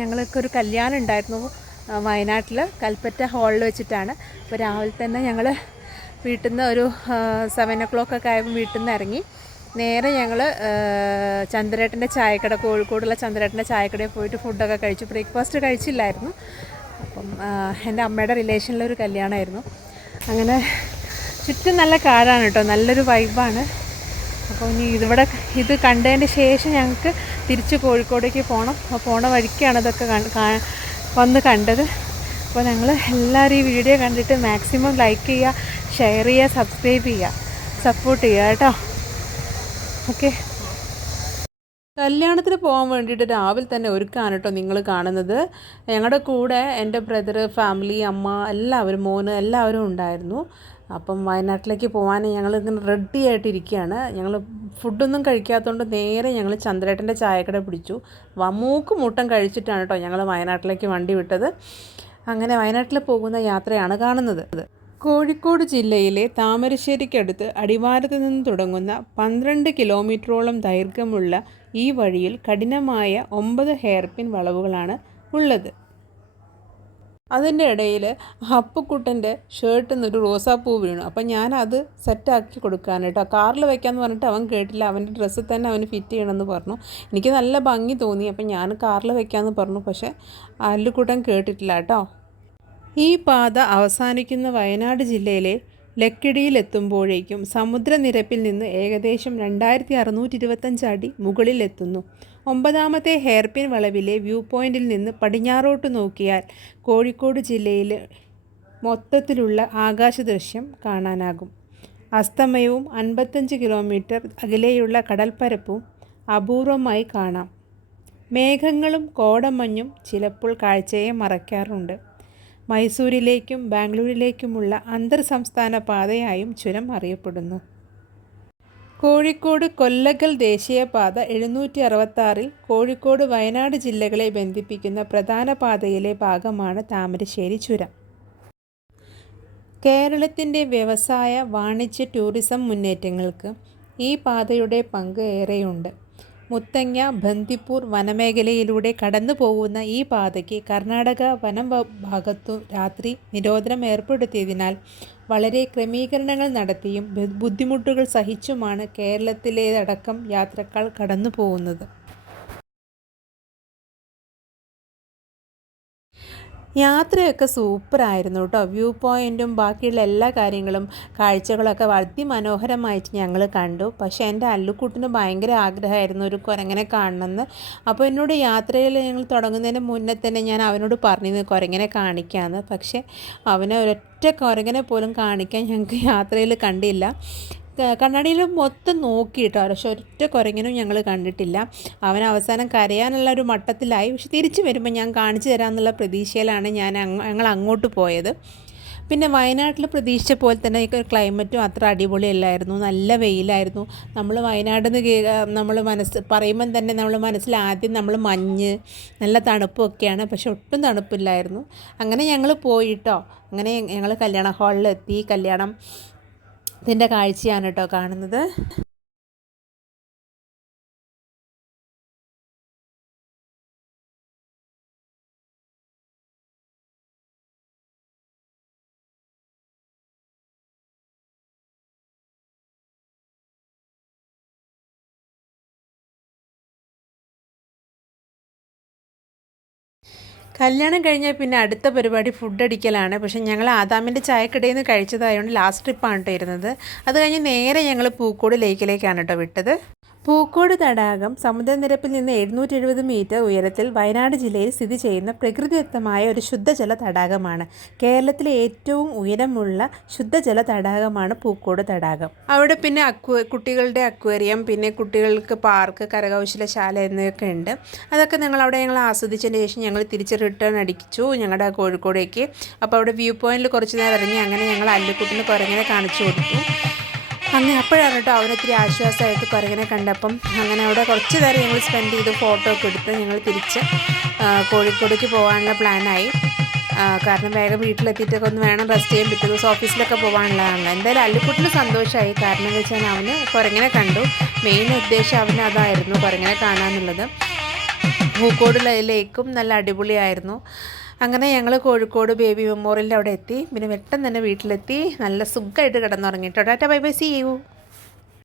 ഞങ്ങൾക്കൊരു കല്യാണം ഉണ്ടായിരുന്നു വയനാട്ടിൽ കൽപ്പറ്റ ഹാളിൽ വെച്ചിട്ടാണ്. അപ്പോൾ രാവിലെ തന്നെ ഞങ്ങൾ വീട്ടിൽ നിന്ന് ഒരു 7 o'clock ആയപ്പോൾ വീട്ടിൽ നിന്ന് ഇറങ്ങി നേരെ ഞങ്ങൾ ചന്ദ്രേട്ടൻ്റെ ചായക്കട, കോഴിക്കോടുള്ള ചന്ദ്രേട്ടൻ്റെ ചായക്കടയിൽ പോയിട്ട് ഫുഡൊക്കെ കഴിച്ചു. ബ്രേക്ക്ഫാസ്റ്റ് കഴിച്ചില്ലായിരുന്നു. അപ്പം എൻ്റെ അമ്മയുടെ റിലേഷനിലൊരു കല്യാണമായിരുന്നു. അങ്ങനെ ചുറ്റും നല്ല കാടാണ് കേട്ടോ, നല്ലൊരു വൈബാണ്. അപ്പോൾ ഇനി ഇത് കണ്ടതിന് ശേഷം ഞങ്ങൾക്ക് തിരിച്ച് കോഴിക്കോടേക്ക് പോകണം. അപ്പോൾ പോണ വഴിക്കാണ് ഇതൊക്കെ വന്ന് കണ്ടത്. അപ്പോൾ ഞങ്ങൾ എല്ലാവരും ഈ വീഡിയോ കണ്ടിട്ട് മാക്സിമം ലൈക്ക് ചെയ്യുക, ഷെയർ ചെയ്യുക, സബ്സ്ക്രൈബ് ചെയ്യുക, സപ്പോർട്ട് ചെയ്യുക കേട്ടോ. ഓക്കെ, കല്യാണത്തിന് പോകാൻ വേണ്ടിയിട്ട് രാവിലെ തന്നെ ഒരുക്കാണ് കേട്ടോ നിങ്ങൾ കാണുന്നത്. ഞങ്ങളുടെ കൂടെ എൻ്റെ ബ്രദർ, ഫാമിലി, അമ്മ എല്ലാവരും, മോന് എല്ലാവരും ഉണ്ടായിരുന്നു. അപ്പം വയനാട്ടിലേക്ക് പോകാൻ ഞങ്ങൾ ഇങ്ങനെ റെഡി ആയിട്ടിരിക്കുകയാണ്. ഞങ്ങൾ ഫുഡൊന്നും കഴിക്കാത്തതുകൊണ്ട് നേരെ ഞങ്ങൾ ചന്ദ്രേട്ടൻ്റെ ചായക്കട പിടിച്ചു. മൂട്ടം കഴിച്ചിട്ടാണ് കേട്ടോ ഞങ്ങൾ വയനാട്ടിലേക്ക് വണ്ടി വിട്ടത്. അങ്ങനെ വയനാട്ടിൽ പോകുന്ന യാത്രയാണ് കാണുന്നത്. കോഴിക്കോട് ജില്ലയിലെ താമരശ്ശേരിക്കടുത്ത് അടിവാരത്ത് നിന്ന് തുടങ്ങുന്ന 12 കിലോമീറ്ററോളം ദൈർഘ്യമുള്ള ഈ വഴിയിൽ കഠിനമായ 9 ഹെയർപിൻ വളവുകളാണ് ഉള്ളത്. അതിൻ്റെ ഇടയിൽ അപ്പുക്കുട്ടൻ്റെ ഷർട്ടിൽ നിന്നൊരു റോസാപ്പൂ വീണു. അപ്പം ഞാനത് സെറ്റാക്കി കൊടുക്കാൻ കേട്ടോ, കാറിൽ വെക്കാമെന്ന് പറഞ്ഞിട്ട് അവൻ കേട്ടില്ല. അവൻ്റെ ഡ്രസ്സിൽ തന്നെ അവന് ഫിറ്റ് ചെയ്യണമെന്ന് പറഞ്ഞു. എനിക്ക് നല്ല ഭംഗി തോന്നി, അപ്പം ഞാൻ കാറിൽ വെക്കാമെന്ന് പറഞ്ഞു. പക്ഷേ അല്ലുക്കുട്ടൻ കേട്ടിട്ടില്ല കേട്ടോ. ഈ പാത അവസാനിക്കുന്ന വയനാട് ജില്ലയിലെ ലക്കിടിയിലെത്തുമ്പോഴേക്കും സമുദ്രനിരപ്പിൽ നിന്ന് ഏകദേശം 2625 അടി മുകളിലെത്തുന്നു. 9ാമത്തെ ഹെയർപിൻ വളവിലെ വ്യൂ പോയിന്റിൽ നിന്ന് പടിഞ്ഞാറോട്ട് നോക്കിയാൽ കോഴിക്കോട് ജില്ലയിലെ മൊത്തത്തിലുള്ള ആകാശദൃശ്യം കാണാനാകും. അസ്തമയവും 55 കിലോമീറ്റർ അകലെയുള്ള കടൽപ്പരപ്പും അപൂർവമായി കാണാം. മേഘങ്ങളും കോടമഞ്ഞും ചിലപ്പോൾ കാഴ്ചയെ മറയ്ക്കാറുണ്ട്. മൈസൂരിലേക്കും ബാംഗ്ലൂരിലേക്കുമുള്ള അന്തർ സംസ്ഥാന പാതയായും ചുരം അറിയപ്പെടുന്നു. കോഴിക്കോട് കൊല്ലകൽ ദേശീയപാത 766 കോഴിക്കോട് വയനാട് ജില്ലകളെ ബന്ധിപ്പിക്കുന്ന പ്രധാന പാതയിലെ ഭാഗമാണ് താമരശ്ശേരി ചുരം. കേരളത്തിൻ്റെ വ്യവസായ, വാണിജ്യ, ടൂറിസം മുന്നേറ്റങ്ങൾക്ക് ഈ പാതയുടെ പങ്ക് ഏറെയുണ്ട്. മുത്തങ്ങ, ബന്ദിപ്പൂർ വനമേഖലയിലൂടെ കടന്നു പോകുന്ന ഈ പാതയ്ക്ക് കർണാടക വനം ഭാഗത്തു രാത്രി നിരോധനം ഏർപ്പെടുത്തിയതിനാൽ വളരെ ക്രമീകരണങ്ങൾ നടത്തിയും ബുദ്ധിമുട്ടുകൾ സഹിച്ചുമാണ് കേരളത്തിലേതടക്കം യാത്രക്കാർ കടന്നു പോകുന്നത്. യാത്രയൊക്കെ സൂപ്പറായിരുന്നു കേട്ടോ. വ്യൂ പോയിൻറ്റും ബാക്കിയുള്ള എല്ലാ കാര്യങ്ങളും, കാഴ്ചകളൊക്കെ അതിമനോഹരമായിട്ട് ഞങ്ങൾ കണ്ടു. പക്ഷേ എൻ്റെ അല്ലുക്കുട്ടിന് ഭയങ്കര ആഗ്രഹമായിരുന്നു ഒരു കുരങ്ങനെ കാണണമെന്ന്. അപ്പോൾ എന്നോട് യാത്രയിൽ ഞങ്ങൾ തുടങ്ങുന്നതിന് മുന്നേ തന്നെ ഞാൻ അവനോട് പറഞ്ഞിരുന്നു കുരങ്ങനെ കാണിക്കാമെന്ന്. പക്ഷേ അവനെ ഒരൊറ്റ കുരങ്ങനെ പോലും കാണിക്കാൻ ഞങ്ങൾക്ക് യാത്രയിൽ കണ്ടില്ല. കണ്ണാടിയിൽ മൊത്തം നോക്കിയിട്ടോ, പക്ഷെ ഒറ്റ കുരങ്ങനും ഞങ്ങൾ കണ്ടിട്ടില്ല. അവൻ അവസാനം കരയാനുള്ള ഒരു മട്ടത്തിലായി. പക്ഷെ തിരിച്ചു വരുമ്പോൾ ഞാൻ കാണിച്ചു തരാമെന്നുള്ള പ്രതീക്ഷയിലാണ് ഞങ്ങൾ അങ്ങോട്ട് പോയത്. പിന്നെ വയനാട്ടിൽ പ്രതീക്ഷിച്ച പോലെ തന്നെ ക്ലൈമറ്റും അത്ര അടിപൊളിയല്ലായിരുന്നു. നല്ല വെയിലായിരുന്നു. നമ്മൾ വയനാട് നമ്മൾ പറയുമ്പം തന്നെ നമ്മൾ മനസ്സിൽ ആദ്യം നമ്മൾ മഞ്ഞ്, നല്ല തണുപ്പൊക്കെയാണ്. പക്ഷെ ഒട്ടും തണുപ്പില്ലായിരുന്നു. അങ്ങനെ ഞങ്ങൾ പോയിട്ടോ. അങ്ങനെ ഞങ്ങൾ കല്യാണ ഹാളിലെത്തി. ഇതിൻ്റെ കാഴ്ചയാണ് കേട്ടോ കാണുന്നത്. കല്യാണം കഴിഞ്ഞാൽ പിന്നെ അടുത്ത പരിപാടി ഫുഡ് അടിക്കലാണ്. പക്ഷേ ഞങ്ങൾ ആദാമിൻ്റെ ചായക്കടയിൽ നിന്ന് കഴിച്ചതായതുകൊണ്ട് ലാസ്റ്റ് ട്രിപ്പാണ് കേട്ടോ ഇരുന്നത്. അത് കഴിഞ്ഞ് നേരെ ഞങ്ങൾ പൂക്കോട് ലേക്കിലേക്കാണ് കേട്ടോ വിട്ടത്. പൂക്കോട് തടാകം സമുദ്രനിരപ്പിൽ നിന്ന് 770 മീറ്റർ ഉയരത്തിൽ വയനാട് ജില്ലയിൽ സ്ഥിതി ചെയ്യുന്ന പ്രകൃതിദത്തമായ ഒരു ശുദ്ധജല തടാകമാണ്. കേരളത്തിലെ ഏറ്റവും ഉയരമുള്ള ശുദ്ധജല തടാകമാണ് പൂക്കോട് തടാകം. അവിടെ പിന്നെ കുട്ടികളുടെ അക്വേറിയം, പിന്നെ കുട്ടികൾക്ക് പാർക്ക്, കരകൗശലശാല എന്നിവയൊക്കെ ഉണ്ട്. അതൊക്കെ ഞങ്ങൾ ആസ്വദിച്ചതിന് ശേഷം ഞങ്ങൾ തിരിച്ച് റിട്ടേൺ അടിച്ചു ഞങ്ങളുടെ കോഴിക്കോടേക്ക്. അപ്പോൾ അവിടെ വ്യൂ പോയിന്റിൽ കുറച്ച് നേരം ഇറങ്ങി. അങ്ങനെ ഞങ്ങൾ അല്ലുക്കുട്ടിന് കുരങ്ങനെ കാണിച്ചു കൊടുത്തു. അങ്ങനെ അപ്പോഴാണ് കേട്ടോ അവനൊത്തിരി ആശ്വാസമായിട്ട് കുരങ്ങനെ കണ്ടപ്പം. അങ്ങനെ അവിടെ കുറച്ച് നേരം ഞങ്ങൾ സ്പെൻഡ് ചെയ്ത് ഫോട്ടോ ഒക്കെ എടുത്ത് ഞങ്ങൾ തിരിച്ച് കോഴിക്കോടേക്ക് പോകാനുള്ള പ്ലാനായി. കാരണം വേഗം വീട്ടിലെത്തിയിട്ടൊക്കെ ഒന്ന് വേണം റെസ്റ്റ് ചെയ്യാൻ, പിറ്റേ ദിവസം ഓഫീസിലൊക്കെ പോകാനുള്ളതാണല്ലോ. എന്തായാലും അല്ലുക്കുട്ടിന് സന്തോഷമായി. കാരണം എന്ന് വെച്ചാൽ അവന് കുരങ്ങനെ കണ്ടു. മെയിൻ ഉദ്ദേശം അവന് അതായിരുന്നു, കുരങ്ങനെ കാണാമെന്നുള്ളത്. പൂക്കോട് ലേക്കും നല്ല അടിപൊളിയായിരുന്നു. അങ്ങനെ ഞങ്ങൾ കോഴിക്കോട് ബേബി മെമ്മോറിയലിൻ്റെ അവിടെ എത്തി. പിന്നെ പെട്ടെന്ന് തന്നെ വീട്ടിലെത്തി നല്ല സുഖമായിട്ട് കിടന്നുറങ്ങിട്ടോ. Tata bye bye, see U.